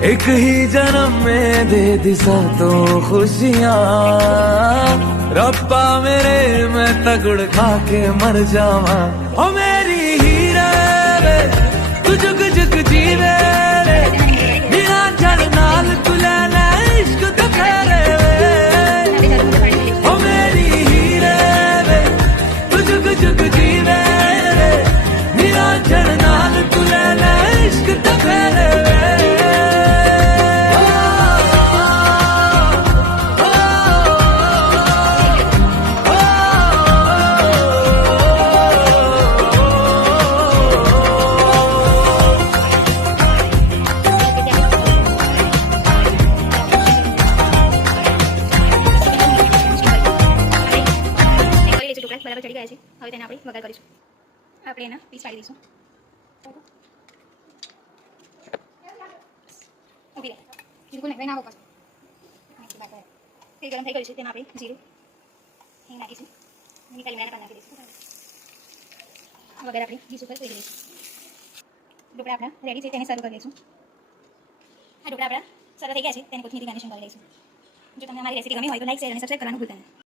एक ही जन्म में दे दिशा तो खुशियाँ। रब्बा मेरे, मैं तगड़ खा के मर जावा। ओ मेरी हीरे वे तू जुग जुग जीवे रे। तू मेरी બરાબર ચડી ગયા છે. હવે તેને આપણે વઘાર કરીશું. આપણે એના પીસ પાડી દઈશું. ઊભી રહે. બિલકુલ નહીં નાખો પાછું તેલ ગરમ થઈ ગયું છે, તેમાં આપણે જીરું હિંગ નાખીશું. એની કાલી મેળા નાખી દઈશું વગર આપણે ડીશ ઉપર કરી દઈશું. ઢોકળા આપણા રેડી છે, તેને સર્વ કરી દઈશું. આ ઢોકળા આપણા સર્વ થઈ ગયા છે, તેને કોથમીરી ગાર્નિશિંગ કરી દઈશું. જો તમને અમારી રેસીપી ગમી હોય તો લાઈક શેર અને સબસ્ક્રાઈબ કરવાનું ભૂલતા નહીં.